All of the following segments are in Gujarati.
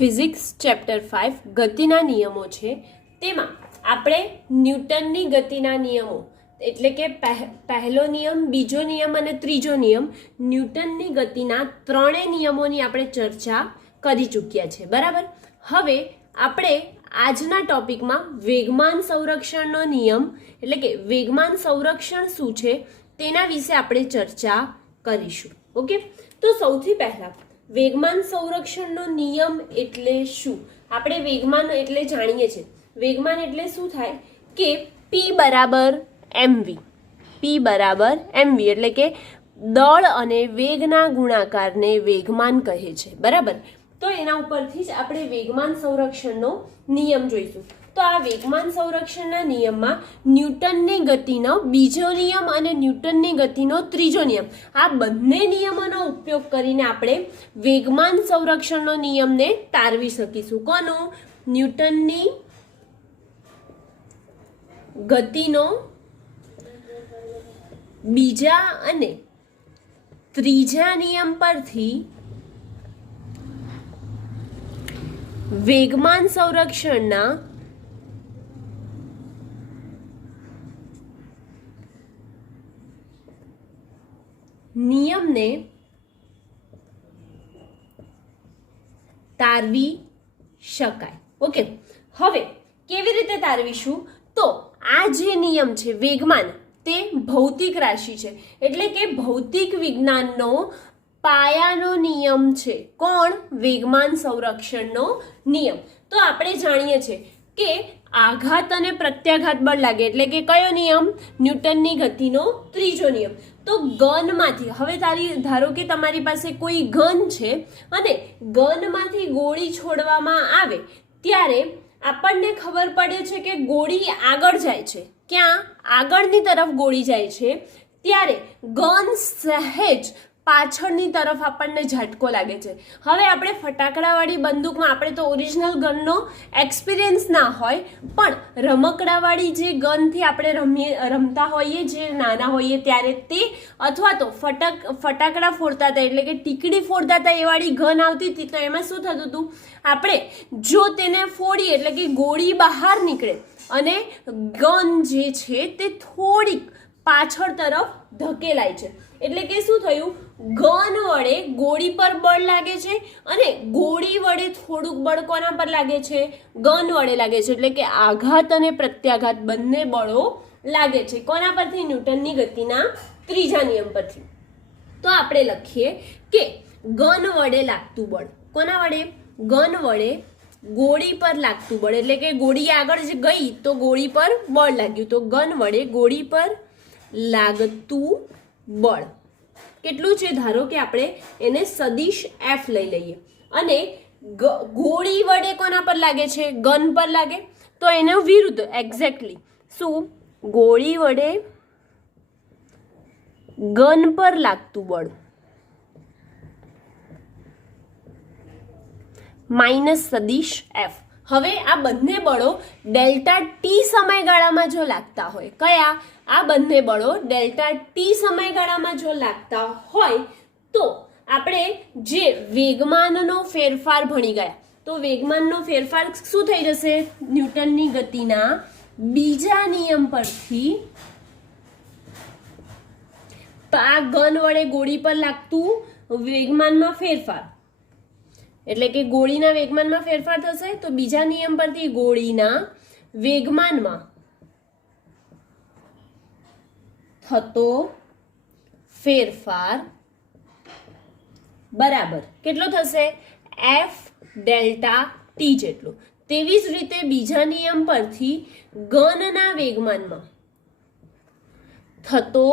ફિઝિક્સ ચેપ્ટર 5 ગતિના નિયમો છે. તેમાં આપણે ન્યૂટનની ગતિના નિયમો એટલે કે પહેલો નિયમ, બીજો નિયમ અને ત્રીજો નિયમ, ન્યૂટનની ગતિના ત્રણેય નિયમોની આપણે ચર્ચા કરી ચૂક્યા છે. બરાબર. હવે આપણે આજના ટોપિકમાં વેગમાન સંરક્ષણનો નિયમ એટલે કે વેગમાન સંરક્ષણ શું છે તેના વિશે આપણે ચર્ચા કરીશું. ઓકે, તો સૌથી પહેલા વેગમાન સંરક્ષણનો નિયમ એટલે શું? આપણે વેગમાન એટલે જાણીએ છીએ. વેગમાન એટલે શું થાય કે P બરાબર mv. P બરાબર mv એટલે કે દળ અને વેગના ગુણાકારને વેગમાન કહે છે. બરાબર. તો એના ઉપરથી જ આપણે વેગમાન સંરક્ષણનો નિયમ જોઈશું. તો આ વેગમાન સંરક્ષણના નિયમમાં ન્યૂટનની ગતિનો બીજો નિયમ અને ન્યૂટનની ગતિનો ત્રીજો નિયમ, આ બંને નિયમોનો ઉપયોગ કરીને આપણે વેગમાન સંરક્ષણનો નિયમને તારવી શકીશું. કોનો? ન્યૂટનની ગતિનો બીજા અને ત્રીજા નિયમ પરથી વેગમાન સંરક્ષણના નિયમને તારવી શકાય. ઓકે, હવે કેવી રીતે તારવીશું? તો આ જે નિયમ છે વેગમાન, તે ભૌતિક રાશિ છે એટલે કે ભૌતિક વિજ્ઞાનનો પાયાનો નિયમ છે. કોણ? વેગમાન સંરક્ષણનો નિયમ. તો આપણે જાણીએ છીએ કે આઘાત અને પ્રત્યાઘાત બળ લાગે એટલે કે કયો નિયમ? ન્યૂટનની ગતિનો ત્રીજો નિયમ. તો ગનમાંથી, હવે ધારો કે તમારી પાસે કોઈ ગન છે અને ગનમાંથી ગોળી છોડવામાં આવે ત્યારે આપણને ખબર પડે છે કે ગોળી આગળ જાય છે. ક્યાં? આગળની તરફ ગોળી જાય છે. ત્યારે ગન સહેજ પાછળની તરફ આપણને ઝટકો લાગે છે. હવે આપણે ફટાકડાવાળી બંદૂકમાં, આપણે તો ઓરિજિનલ ગનનો એક્સપિરિયન્સ ના હોય, પણ રમકડાવાળી જે ગનથી આપણે રમતા હોઈએ, જે નાના હોઈએ ત્યારે તે, અથવા તો ફટાકડા ફોડતા હતા એટલે કે ટીકડી ફોડતા હતા એ વાળી ગન આવતી હતી. તો એમાં શું થતું હતું? આપણે જો તેને ફોડીએ એટલે કે ગોળી બહાર નીકળે અને ગન જે છે તે થોડીક પાછળ તરફ ધકેલાય છે. એટલે કે શું થયું? ગન વડે ગોળી પર બળ લાગે છે અને ગોળી વડે થોડુંક બળ કોના પર લાગે છે? ગન વડે લાગે છે. એટલે કે આઘાત અને પ્રત્યાઘાત બંને બળો લાગે છે. કોના પરથી? ન્યૂટનની ગતિના ત્રીજા નિયમ પરથી. તો આપણે લખીએ કે ગન વડે લાગતું બળ. કોના વડે? ગન વડે ગોળી પર લાગતું બળ એટલે કે ગોળી આગળ જ ગઈ તો ગોળી પર બળ લાગ્યું. તો ગન વડે ગોળી પર લાગતું બળ કેટલું છે? ધારો કે આપણે એને સદિશ F લઈ લઈએ અને ગોળી વડે કોના પર લાગે છે? ગન પર લાગે. તો એનો વિરુદ્ધ એક્ઝેક્ટલી શું? ગોળી વડે ગન પર લાગતું બળ માઇનસ સદિશ F. હવે આ બંને બળો ડેલ્ટા ટી સમયગાળામાં જો લાગતા હોય, કયા? આ બંને બળો ડેલ્ટા ટી સમયગાળામાં જો લાગતા હોય તો આપણે જે વેગમાનનો ફેરફાર ભણી ગયા, તો વેગમાનનો ફેરફાર શું થઈ જશે? ન્યૂટનની ગતિના બીજા નિયમ પરથી આ ગન વડે ગોળી પર લાગતું વેગમાનમાં ફેરફાર એટલે કે ગોળીના વેગમાનમાં ફેરફાર થશે. તો બીજા નિયમ પરથી ગોળીના વેગમાનમાં થતો ફેરફાર બરાબર કેટલો થશે? F ડેલ્ટા ટી જેટલો. તેવી જ રીતે બીજા નિયમ પરથી ગનના વેગમાનમાં થતો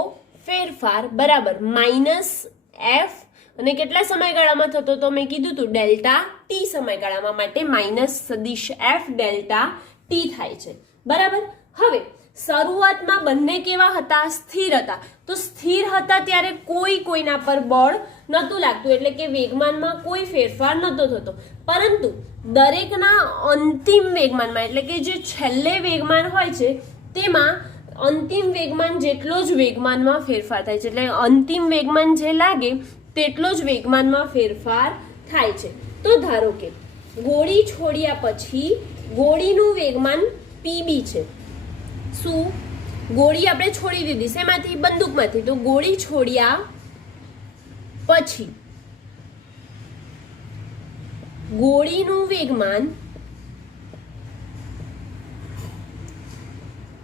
ફેરફાર બરાબર માઇનસ F અને કેટલા સમયગાળામાં થતો? તો મેં કીધું હતું ડેલ્ટા ટી સમયગાળામાં, માટે માઇનસ સદિશ F ડેલ્ટા ટી થાય છે. બરાબર. હવે શરૂઆતમાં બંને કેવા હતા? સ્થિર હતા. તો સ્થિર હતા ત્યારે કોઈના પર બળ નહોતું લાગતું એટલે કે વેગમાનમાં કોઈ ફેરફાર નહોતો થતો. પરંતુ દરેકના અંતિમ વેગમાનમાં એટલે કે જે છેલ્લે વેગમાન હોય છે તેમાં અંતિમ વેગમાન જેટલો જ વેગમાનમાં ફેરફાર થાય છે. એટલે અંતિમ વેગમાન જે લાગે તેટલો જ વેગમાનમાં ફેરફાર થાય છે. તો ધારો કે ગોળી છોડ્યા પછી ગોળીનું વેગમાન પીબી છે. શું? ગોળી આપણે છોડી દીધી શેમાંથી? બંદૂકમાંથી. તો ગોળી છોડ્યા પછી ગોળીનું વેગમાન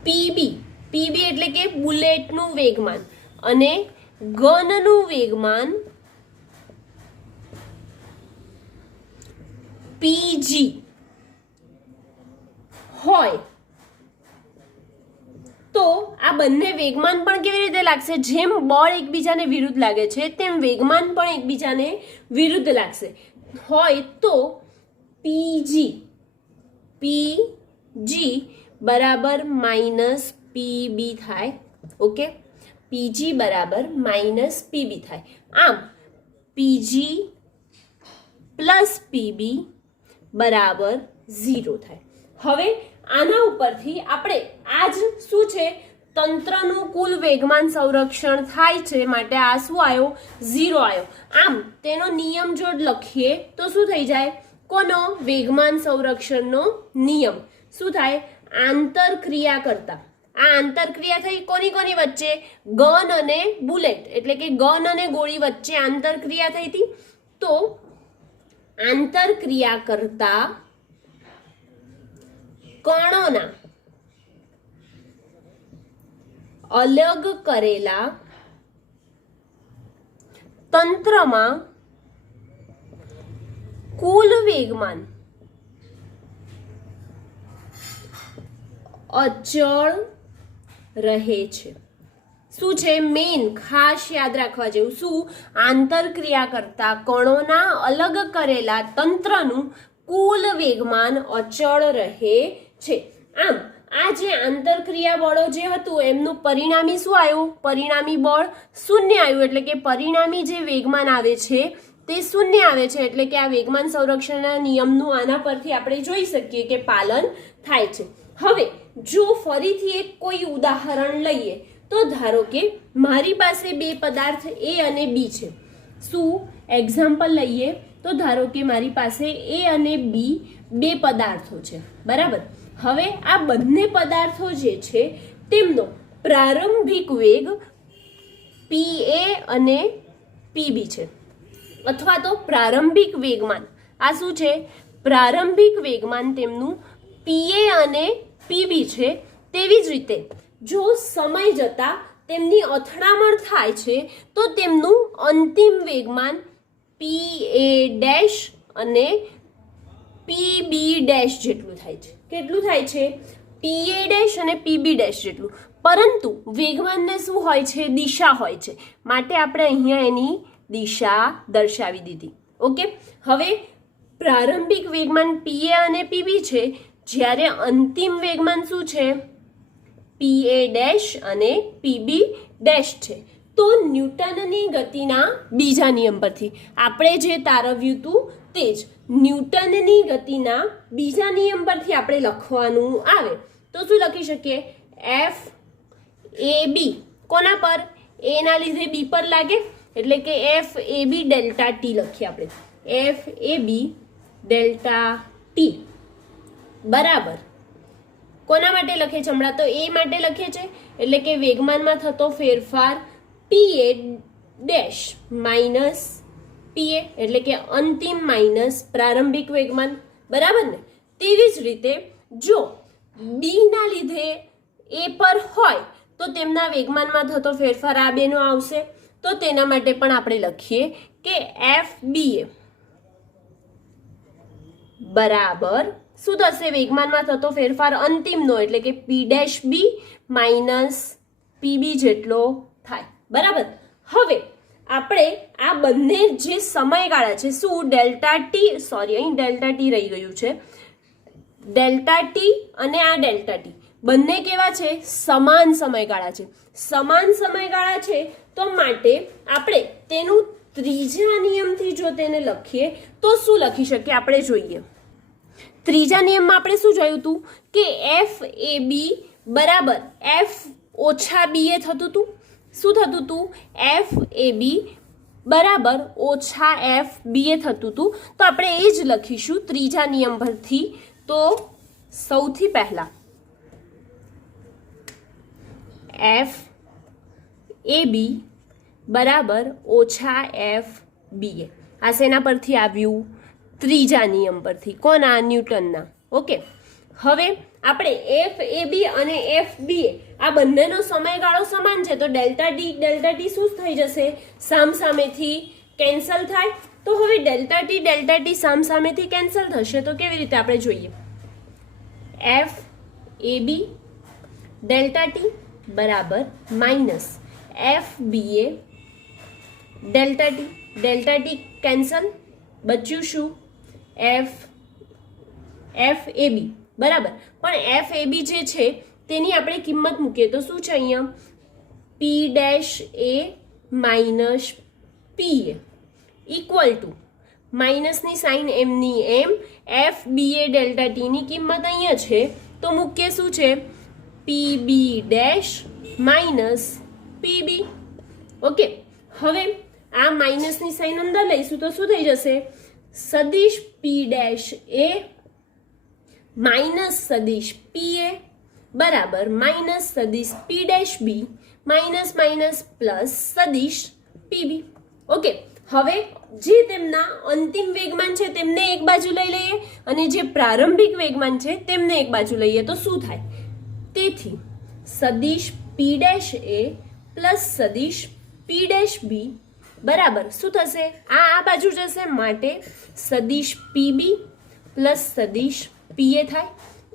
પીબી, પીબી એટલે કે બુલેટનું વેગમાન, અને ગનનું વેગમાન પીજી હોય તો આ બંને વેગમાન પણ કેવી રીતે લાગશે? જેમ બળ એકબીજાને વિરુદ્ધ લાગે છે તેમ વેગમાન પણ એકબીજાને વિરુદ્ધ લાગશે. હોય તો પીજી બરાબર માઇનસ પીબી થાય. ઓકે, પીજી બરાબર માઇનસ પીબી થાય. આમ પીજી પ્લસ પીબી બરાબર 0 થાય. હવે આના ઉપરથી આપણે આજ શું છે, તંત્રનું કુલ વેગમાન સંરક્ષણ થાય છે, માટે આ શું આવ્યો? 0 આવ્યો. આમ તેનો નિયમ જો લખીએ તો શું થઈ જાય? કોનો? વેગમાન સંરક્ષણનો નિયમ. શું થાય? આંતરક્રિયા કરતા. આ આંતરક્રિયા થઈ કોની કોની વચ્ચે? ગન અને બુલેટ, એટલે કે ગન અને ગોળી વચ્ચે આંતરક્રિયા થઈ હતી. તો આંતરક્રિયા કરતા કણોના અલગ કરેલા તંત્રમાં કુલ વેગમાન અચળ રહે છે. શું છે? મેઇન ખાસ યાદ રાખવા જેવું. શું? આંતરક્રિયા કરતા કણોના અલગ કરેલા તંત્રનું કુલ વેગમાન અચળ રહે છે. આમ આ જે આંતરક્રિયા બળો જે હતું એમનું પરિણામી શું આવ્યું? પરિણામી બળ શૂન્ય આવ્યું. એટલે કે પરિણામી જે વેગમાન આવે છે તે શૂન્ય આવે છે. એટલે કે આ વેગમાન સંરક્ષણના નિયમનું આના પરથી આપણે જોઈ શકીએ કે પાલન થાય છે. હવે જો ફરીથી એક કોઈ ઉદાહરણ લઈએ તો ધારો કે મારી પાસે બે પદાર્થ એ અને બી છે. શું? એક્ઝામ્પલ લઈએ તો ધારો કે મારી પાસે એ અને બી બે પદાર્થો છે. બરાબર. હવે આ બંને પદાર્થો જે છે તેમનો પ્રારંભિક વેગ પીએ અને પીબી છે, અથવા તો પ્રારંભિક વેગમાન આ શું છે? પ્રારંભિક વેગમાન તેમનું પીએ અને પીબી છે. તેવી જ રીતે જો સમય જતા તેમની અથડામણ થાય છે તો તેમનું અંતિમ વેગમાન પીએ ડેશ અને પીબી ડેશ જેટલું થાય છે. કેટલું થાય છે? પીએ ડેશ અને પીબી ડેશ જેટલું. પરંતુ વેગમાનને શું હોય છે? દિશા હોય છે. માટે આપણે અહીંયા એની દિશા દર્શાવી દીધી. ઓકે. હવે પ્રારંભિક વેગમાન પીએ અને પીબી છે, જ્યારે અંતિમ વેગમાન શું છે? પીએ ડેશ અને પીબી ડેશ છે. તો ન્યૂટનની ગતિના બીજા નિયમ પરથી આપણે જે તારવ્યું હતું તે જ ન્યૂટનની ગતિના બીજા નિયમ પરથી આપણે લખવાનું આવે તો શું લખી શકીએ? એફ એ બી કોના પર? એ ના લીધે બી પર લાગે, એટલે કે F A B delta T લખીએ આપણે. F A B delta T બરાબર કોના માટે લખીએ છીએ? હમણાં તો એ માટે લખીએ છીએ, એટલે કે વેગમાનમાં થતો ફેરફાર પીએ ડેશ માઇનસ પીએ, એટલે કે અંતિમ માઇનસ પ્રારંભિક વેગમાન. બરાબર ને? તેવી જ રીતે જો બી ના લીધે એ પર હોય તો તેમના વેગમાનમાં થતો ફેરફાર આ બેનો આવશે. તો તેના માટે પણ આપણે લખીએ કે એફ બી એ બરાબર શું થશે? વેગમાનમાં થતો ફેરફાર અંતિમનો, એટલે કે P dash B minus PB જેટલો થાય. બરાબર. હવે આપણે આ બંને જે સમયગાળા છે, શું ડેલ્ટા ટી, સોરી અહીં ડેલ્ટા ટી રહી ગયું છે, ડેલ્ટા ટી અને આ ડેલ્ટા ટી બંને કેવા છે? સમાન સમયગાળા છે. સમાન સમયગાળા છે તો માટે આપણે તેનું ત્રીજા નિયમથી જો તેને લખીએ તો શું લખી શકીએ? આપણે જોઈએ. ત્રીજા નિયમમાં આપણે શું જોયું હતું કે એફ એ બી બરાબર એફ ઓછા બી એ થતું હતું. શું થતું હતું? એફ એ બી બરાબર ઓછા એફ બીએ થતું હતું. તો આપણે એ જ લખીશું ત્રીજા નિયમ પરથી. તો સૌથી પહેલા એફ એ બી બરાબર ઓછા એફ બીએ. આ શેના પરથી આવ્યું? ત્રીજા નિયમ પરથી. કોના? ન્યૂટનના. ઓકે, હવે આપણે એફ એ બી અને એફ બી આ બંનેનો સમયગાળો સમાન છે, તો ડેલ્ટા ટી શું થઈ જશે? સામસામેથી કેન્સલ થાય. તો હવે ડેલ્ટા ટી સામસામેથી કેન્સલ થશે. તો કેવી રીતે આપણે જોઈએ? F A B delta T બરાબર માઇનસ એફ બી એ ડેલ્ટા ટી કેન્સલ, બચ્યું શું? એફ એ બી બરાબર. પણ એફ એ બી જે છે તેની આપણે કિંમત મૂકીએ તો શું છે અહીંયા? P dash A minus P A equal to માઇનસની સાઇન એમની એમ એફ બી એ ડેલ્ટા ટીની કિંમત અહીંયા છે તો મૂકીએ શું છે? પી બી ડેશ માઇનસ પી બી. ઓકે, હવે આ માઇનસની સાઇન અંદર લઈશું તો શું થઈ જશે? સદિશ પી ડેશ એ માઇનસ સદિશ પી એ બરાબર માઇનસ સદિશ P dash B minus minus plus સદિશ પી બી. ઓકે, હવે જે તેમના અંતિમ વેગમાન છે તેમને એક બાજુ લઈ લઈએ અને જે પ્રારંભિક વેગમાન છે તેમને એક બાજુ લઈએ તો શું થાય? તેથી સદિશ પી ડેશ એ પ્લસ સદિશ પી ડેશ બી બરાબર શું થશે? આ બાજુ જશે, માટે સદિશ પી બી પ્લસ સદિશ પી એ થાય.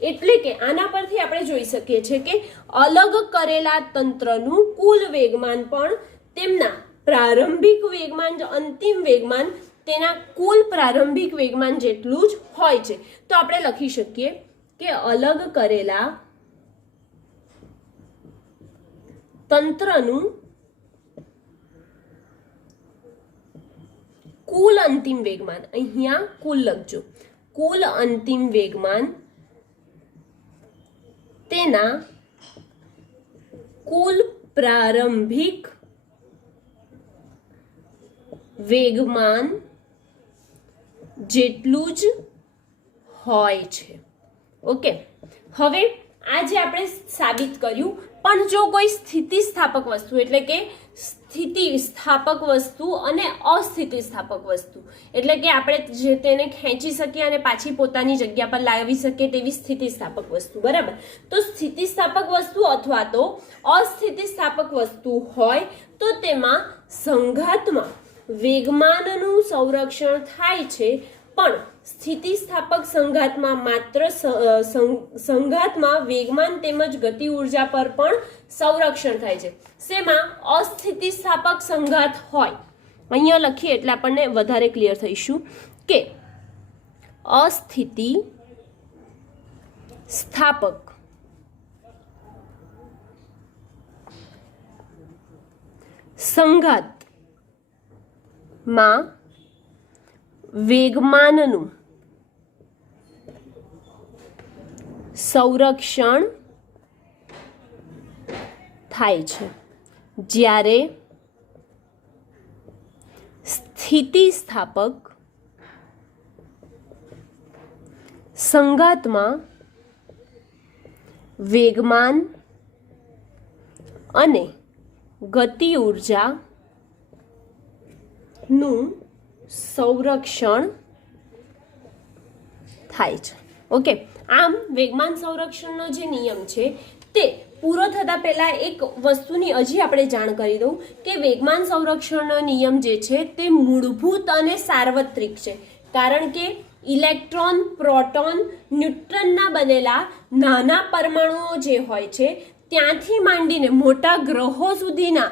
એટલે કે આના પરથી આપણે જોઈ શકીએ છીએ કે અલગ કરેલા તંત્રનું કુલ વેગમાન પણ તેમના પ્રારંભિક વેગમાન, અંતિમ વેગમાન તેના કુલ પ્રારંભિક વેગમાન જેટલું જ હોય છે. તો આપણે લખી શકીએ કે અલગ કરેલા તંત્રનું કુલ અંતિમ વેગમાન, અહીંયા કુલ લખજો, કુલ અંતિમ વેગમાન તેના કુલ પ્રારંભિક વેગમાન જેટલું જ હોય છે. ઓકે, હવે આ જે આપણે સાબિત કર્યું. પણ જો કોઈ સ્થિતિસ્થાપક વસ્તુ એટલે કે સ્થિતિસ્થાપક વસ્તુ અને અસ્થિતિસ્થાપક વસ્તુ એટલે કે આપણે જે તેને ખેંચી શકીએ અને પાછી પોતાની જગ્યા પર લાવી શકીએ તેવી સ્થિતિસ્થાપક વસ્તુ, બરાબર. તો સ્થિતિસ્થાપક વસ્તુ અથવા તો અસ્થિતિસ્થાપક વસ્તુ હોય તો તેમાં સંઘાતમાં વેગમાનનું સંરક્ષણ થાય છે. પણ સ્થિતિસ્થાપક સંઘાતમાં માત્ર સંઘાતમાં વેગમાન તેમજ ગતિ ઉર્જા પર પણ સંરક્ષણ થાય છે. શેમાં? અસ્થિતિસ્થાપક સંઘાત હોય. અહીંયા લખીએ એટલે આપણને વધારે ક્લિયર થઈશું કે અસ્થિતિ સ્થાપક સંઘાતમાં વેગમાનનું સંરક્ષણ થાય છે, જ્યારે સ્થિતિસ્થાપક સંઘાતમાં વેગમાન અને ગતિ ઉર્જાનું સંરક્ષણ થાય છે. ઓકે, આમ વેગમાન સંરક્ષણનો જે નિયમ છે તે પૂરો થતા પહેલા એક વસ્તુની હજી આપણે જાણ કરી દઉં કે વેગમાન સંરક્ષણનો નિયમ જે છે તે મૂળભૂત અને સાર્વત્રિક છે. કારણ કે ઇલેક્ટ્રોન, પ્રોટોન, ન્યુટ્રોનના બનેલા નાના પરમાણુઓ જે હોય છે ત્યાંથી માંડીને મોટા ગ્રહો સુધીના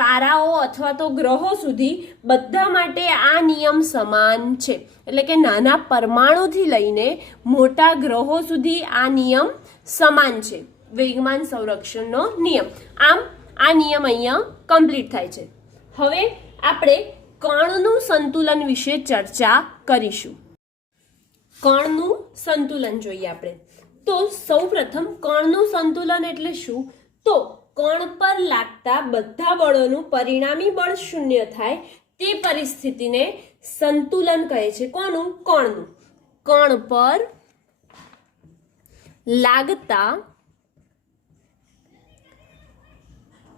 તારાઓ અથવા તો ગ્રહો સુધી બધા માટે આ નિયમ સમાન છે. એટલે કે નાના પરમાણુથી લઈને મોટા ગ્રહો સુધી આ નિયમ સમાન છે, વેગમાન સંરક્ષણનો નિયમ. આમ આ નિયમ અહીંયા કમ્પ્લીટ થાય છે. હવે આપણે કણનું સંતુલન વિશે ચર્ચા કરીશું. કણનું સંતુલન જોઈએ આપણે. તો સૌપ્રથમ કણનું સંતુલન એટલે શું? તો કણ પર લાગતા બધા બળોનું પરિણામી બળ શૂન્ય થાય તે પરિસ્થિતિને સંતુલન કહે છે. કોનું? કણનું. કણ પર લાગતા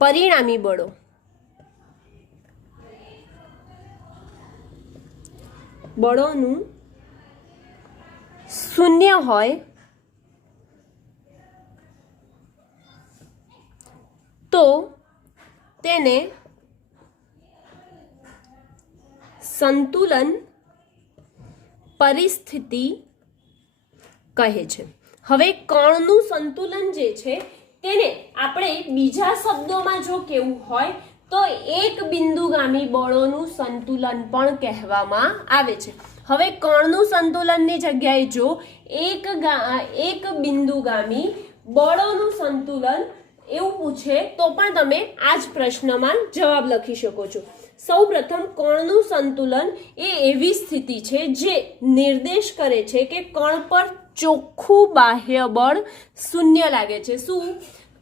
પરિણામી બળો બળોનું શૂન્ય હોય તો તેને સંતુલન પરિસ્થિતિ કહે છે. હવે કણનું સંતુલન જે છે તેને આપણે બીજા શબ્દોમાં જો કેવું હોય તો એક બિંદુગામી બળોનું સંતુલન પણ કહેવામાં આવે છે. હવે કણનું સંતુલનની જગ્યાએ જો એક બિંદુગામી બળોનું સંતુલન એવું પૂછે તો પણ તમે આ જ પ્રશ્નમાં જવાબ લખી શકો છો. સૌપ્રથમ કણનું સંતુલન એ એવી સ્થિતિ છે જે નિર્દેશ કરે છે કે કણ પર ચોખ્ખું બાહ્ય બળ શૂન્ય લાગે છે. શું?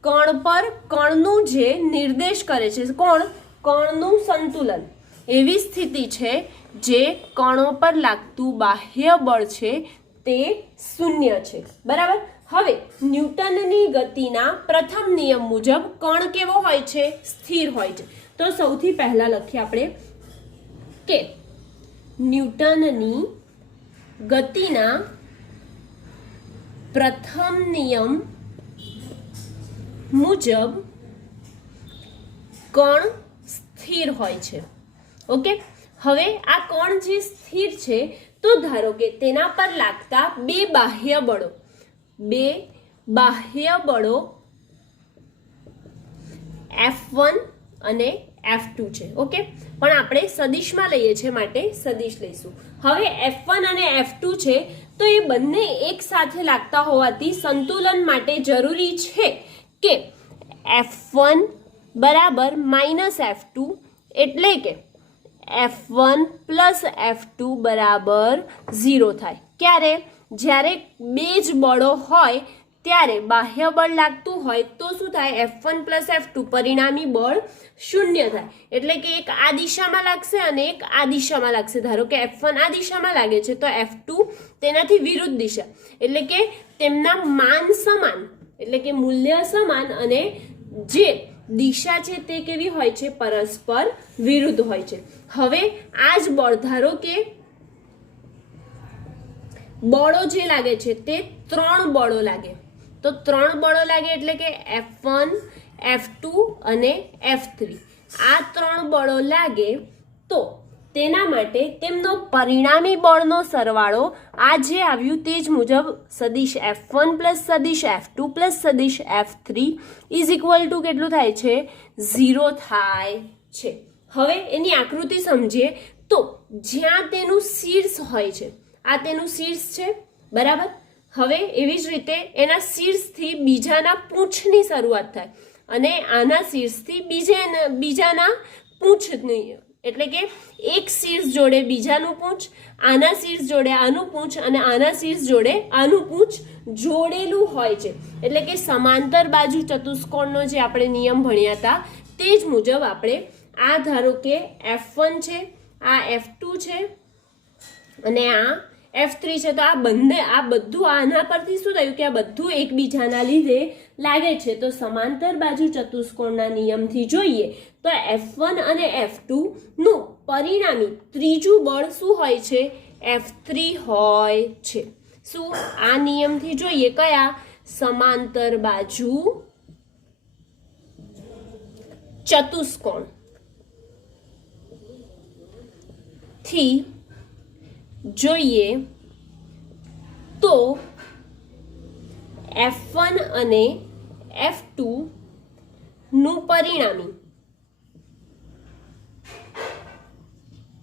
કણ પર કણનું જે નિર્દેશ કરે છે કોણ? કણનું સંતુલન એવી સ્થિતિ છે જે કણો પર લાગતું બાહ્ય બળ છે તે શૂન્ય છે. બરાબર. હવે ન્યૂટનની ગતિના પ્રથમ નિયમ મુજબ કણ કેવો હોય છે? સ્થિર હોય છે. તો સૌથી પહેલા લખીએ આપણે કે ન્યૂટનની ગતિના પ્રથમ નિયમ મુજબ કણ સ્થિર હોય છે. ઓકે. હવે આ કણ જે સ્થિર છે તો ધારો કે તેના પર લાગતા બે બાહ્ય બળો F1 અને F2 છે. ઓકે. પણ આપણે સદિશમાં લઈએ છીએ માટે સદિશ લઈશું. હવે F1 અને F2 છે તો એ બંને એક સાથે લાગતા હોવાથી સંતુલન માટે જરૂરી છે કે F1 બરાબર -F2 એટલે કે F1 પ્લસ F2 બરાબર 0 થાય. ક્યારે? જ્યારે બે જ બળો હોય ત્યારે બાહ્ય બળ લાગતું હોય તો શું થાય? F1 પ્લસ F2 પરિણામી બળ શૂન્ય થાય. એટલે કે એક આ દિશામાં લાગશે અને એક આ દિશામાં લાગશે. ધારો કે F1 આ દિશામાં લાગે છે તો F2 તેનાથી વિરુદ્ધ દિશા. એટલે કે તેમના માન સમાન, એટલે કે મૂલ્ય સમાન અને જે દિશા છે તે કેવી હોય છે? પરસ્પર વિરુદ્ધ હોય છે. હવે આ જ બળ ધારો કે બળો જે લાગે છે તે 3 બળો લાગે. તો 3 બળો લાગે એટલે કે F1 F2 અને F3 આ 3 બળો લાગે તો તેના માટે તેમનો પરિણામી બળનો સરવાળો આ જે આવ્યું તે જ મુજબ સદિશ F1 પ્લસ સદિશ F2 પ્લસ સદિશ F3 ઇઝ ઇક્વલ ટુ કેટલું થાય છે? 0 થાય છે. હવે એની આકૃતિ સમજીએ તો જ્યાં તેનું શીર્ષ હોય છે, આ તેનું શીર્ષ છે. બરાબર. હવે એવી જ રીતે એના શીર્ષથી બીજાના પૂંછની શરૂઆત થાય અને આના શીર્ષથી બીજાના પૂંછની, એટલે કે એક શીર્ષ જોડે બીજાનું પૂંછ, આના શીર્ષ જોડે આનું પૂંછ અને આના શીર્ષ જોડે આનું પૂંછ જોડેલું હોય છે. એટલે કે સમાંતર બાજુ ચતુષ્કોણનો જે આપણે નિયમ ભણ્યા હતા તે જ મુજબ આપણે આ ધારો કે F1 છે, આ F2 છે અને આ F3 છે. તો આ બધું આના પરથી શું થયું કે આ બધું એકબીજાના લીધે લાગે છે. તો સમાંતર બાજુ ચતુષ્કોણના નિયમથી જોઈએ તો F1 અને F2 નું પરિણામી ત્રીજું બળ શું હોય છે? F3 હોય છે. શું? આ નિયમથી જોઈએ કયા? સમાંતર બાજુ ચતુષ્કોણ થી જોઈએ તો F1 અને F2 નું પરિણામી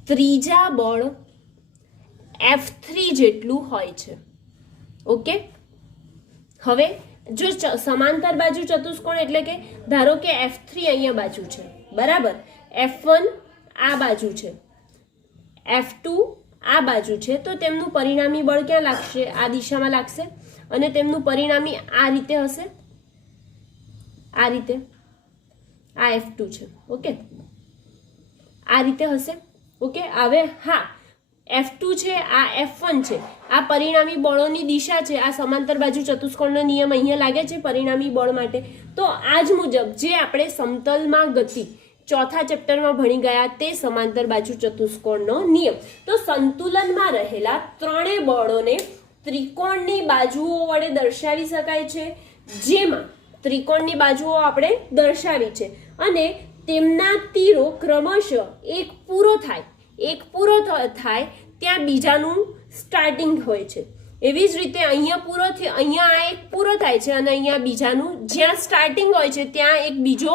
ત્રીજા બળ F3 જેટલું હોય છે. ઓકે. હવે જો સમાંતર બાજુ ચતુષ્કોણ એટલે કે ધારો કે F3 અહીંયા બાજુ છે. બરાબર. F1 આ બાજુ છે, F2 આ બાજુ છે. તો તેમનું પરિણામી બળ ક્યાં લાગશે? આ દિશામાં લાગશે અને તેમનું પરિણામી આ રીતે હશે, આ રીતે. આ F2 છે. ઓકે. આ રીતે હશે. ઓકે, હવે હા F2 છે, આ F1 છે, આ પરિણામી બળોની દિશા છે, આ સમાંતર બાજુ ચતુષ્કોણનો નિયમ અહીંયા લાગે છે પરિણામી બળ માટે. તો આ જ મુજબ જે આપણે સમતલમાં ગતિ ચોથા ચેપ્ટરમાં ભણી ગયા તે સમાંતર બાજુ ચતુષ્કોણનો નિયમ. તો સંતુલનમાં રહેલા ત્રણેય બળોને ત્રિકોણની બાજુઓ વડે દર્શાવી શકાય છે, જેમાં ત્રિકોણની બાજુઓ આપણે દર્શાવી છે અને તેમના તીરો ક્રમશઃ એક પૂરો થાય ત્યાં બીજાનું સ્ટાર્ટિંગ હોય છે. એવી જ રીતે અહીંયા અહીંયા આ એક પૂરો થાય છે અને અહીંયા બીજાનું જ્યાં સ્ટાર્ટિંગ હોય છે ત્યાં એક બીજો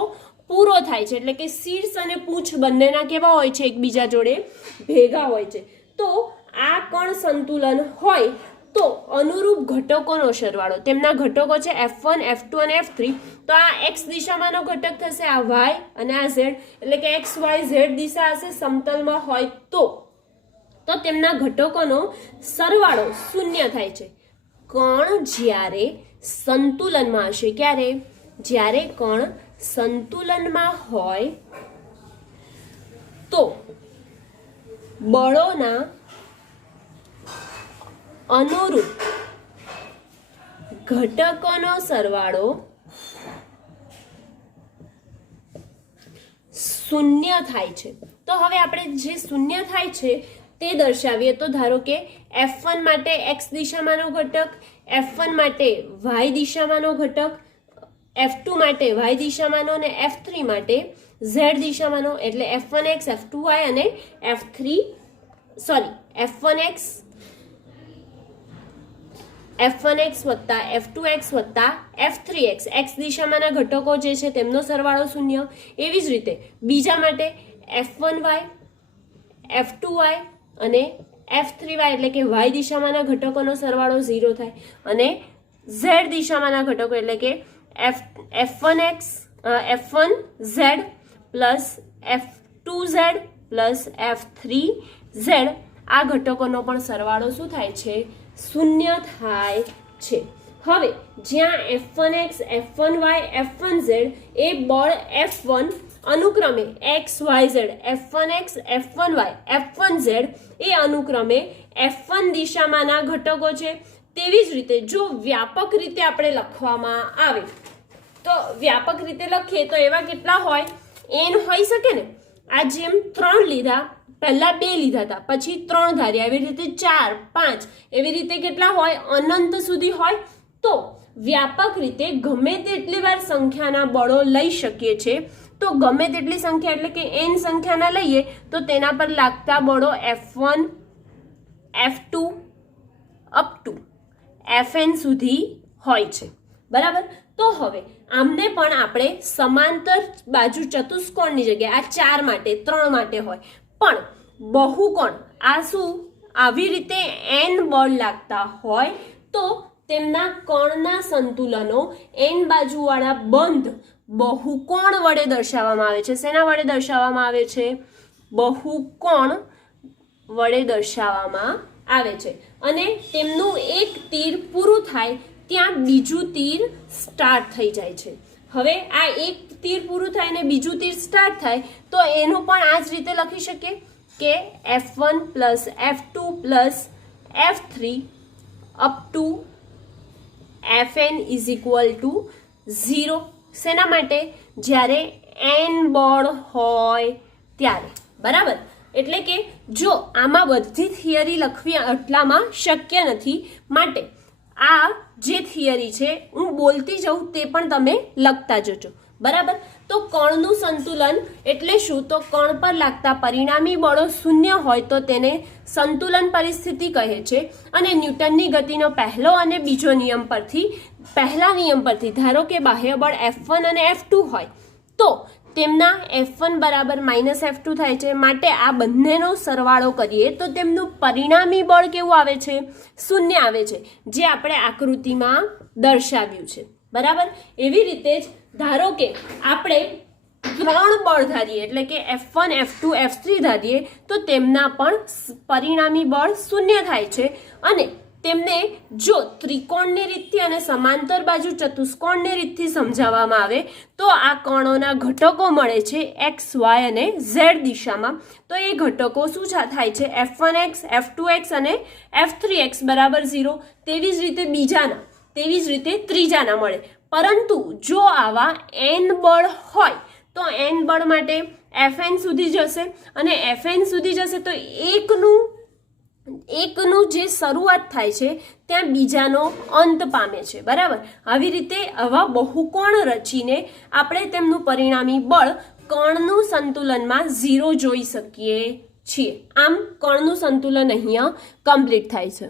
પૂરો થાય છે. એટલે કે શીર્ષ અને પૂંછ બંનેના કેવા હોય છે, એકબીજા જોડે ભેગા હોય છે. તો આ કણ સંતુલન હોય તો અનુરૂપ ઘટકોનો સરવાળો, તેમના ઘટકો છે F1, F2 અને F3. તો આ x દિશામાંનો ઘટક થશે, આ y અને આ z, એટલે કે x y z દિશા હશે સમતલમાં હોય તો તેમના ઘટકોનો સરવાળો શૂન્ય થાય છે. કણ જ્યારે સંતુલનમાં હશે, ક્યારે? જ્યારે કણ સંતુલનમાં હોય તો બળોના અનુરૂપ ઘટકોનો સરવાળો શૂન્ય થાય છે. તો હવે આપણે જે શૂન્ય થાય છે તે દર્શાવીએ તો ધારો કે F1 માટે x દિશામાંનો ઘટક, F1 માટે y દિશામાંનો ઘટક, F2 માટે y દિશામાંનો અને F3 માટે z દિશામાંનો, એટલે F1x, F2y અને F1x વત્તા F2x વત્તા F3x, x દિશામાંના ઘટકો જે છે તેમનો સરવાળો શૂન્ય. એવી જ રીતે બીજા માટે F1y, F2y અને F3y, એટલે કે y દિશામાંના ઘટકોનો સરવાળો 0 થાય અને z દિશામાંના ઘટકો એટલે કે F1z plus F2z plus F3z આ ઘટકોનો પણ સરવાળો શું થાય છે? શૂન્ય થાય છે. હવે જ્યાં F1x, F1y, F1z એ બળ F1 અનુક્રમે XYZ, F1x, F1y, F1z એ અનુક્રમે F1 દિશામાંના ઘટકો છે. તેવી જ રીતે જો વ્યાપક રીતે આપણે લખવામાં આવે તો વ્યાપક રીતે લખીએ તો એવા કેટલા હોય? n હોઈ શકે ને. આ જેમ 3 લીધા, પહેલા 2 લીધા હતા, પછી 3 ધાર્યા, એવી રીતે 4, 5, એવી રીતે કેટલા હોય? અનંત સુધી હોય. તો વ્યાપક રીતે ગમે તેટલી વાર સંખ્યાના બળો લઈ શકીએ છે. તો ગમે તેટલી સંખ્યા એટલે કે n સંખ્યાના લઈએ તો તેના પર લાગતા બળો F1, F2 up to Fn સુધી હોય છે. બરાબર. તો હવે આમને પણ આપણે સમાંતર બાજુ ચતુષ્કોણની જગ્યાએ આ 4 માટે 3 માટે હોય, પણ બહુકોણ આ શું આવી રીતે n બળ લાગતા હોય તો તેમના કણના સંતુલનો n બાજુવાળા બંધ બહુકોણ વડે દર્શાવવામાં આવે છે. શેના વડે દર્શાવવામાં આવે છે? બહુકોણ વડે દર્શાવવામાં આવે છે. અને તેમનું એક તીર પૂરું થાય ત્યાં બીજું તીર સ્ટાર્ટ થઈ જાય છે. હવે આ એક તીર પૂરું થાય ને બીજું તીર સ્ટાર્ટ થાય તો એનું પણ આ જ રીતે લખી શકીએ કે F1 plus F2 plus F3 up to Fn is equal to 0. શેના માટે? જ્યારે n બળ હોય ત્યારે. બરાબર. એટલે કે જો આમાં બધી થિયરી લખવી આટલામાં શક્ય નથી, માટે આ જે થિયરી છે હું બોલતી જાઉં તે પણ તમે લખતા જજો. બરાબર. તો કણનું સંતુલન એટલે શું? તો કણ પર લાગતા પરિણામી બળો શૂન્ય હોય તો તેને સંતુલન પરિસ્થિતિ કહે છે. અને ન્યૂટનની ગતિનો પહેલો અને બીજો નિયમ પરથી, પહેલા નિયમ પરથી ધારો કે બાહ્ય બળ F1 અને F2 હોય તો તેમના F1 બરાબર -F2 થાય છે. માટે આ બંનેનો સરવાળો કરીએ તો તેમનું પરિણામી બળ કેવું આવે છે? શૂન્ય આવે છે, જે આપણે આકૃતિમાં દર્શાવ્યું છે. બરાબર. એવી રીતે જ ધારો કે આપણે 3 બળ ધારીએ, એટલે કે F1, F2, F3 ધારીએ તો તેમના પણ પરિણામી બળ શૂન્ય થાય છે. અને તેમને જો ત્રિકોણની રીતથી અને સમાંતર બાજુ ચતુષ્કોણની રીતથી સમજાવવામાં આવે તો આ કણોના ઘટકો મળે છે એક્સ વાય અને ઝેડ દિશામાં. તો એ ઘટકો શું થાય છે? F1x, F2x અને F3x બરાબર 0. તેવી જ રીતે ત્રીજાના મળે. પરંતુ જો આવા n બળ હોય તો n બળ માટે Fn સુધી જશે અને Fn સુધી જશે તો એકનું જે શરૂઆત થાય છે ત્યાં બીજાનો અંત પામે છે. બરાબર. આવી રીતે આવા બહુકોણ રચીને આપણે તેમનું પરિણામી બળ કણનું સંતુલનમાં 0 જોઈ શકીએ છીએ. આમ કણનું સંતુલન અહીંયા કમ્પ્લીટ થાય છે.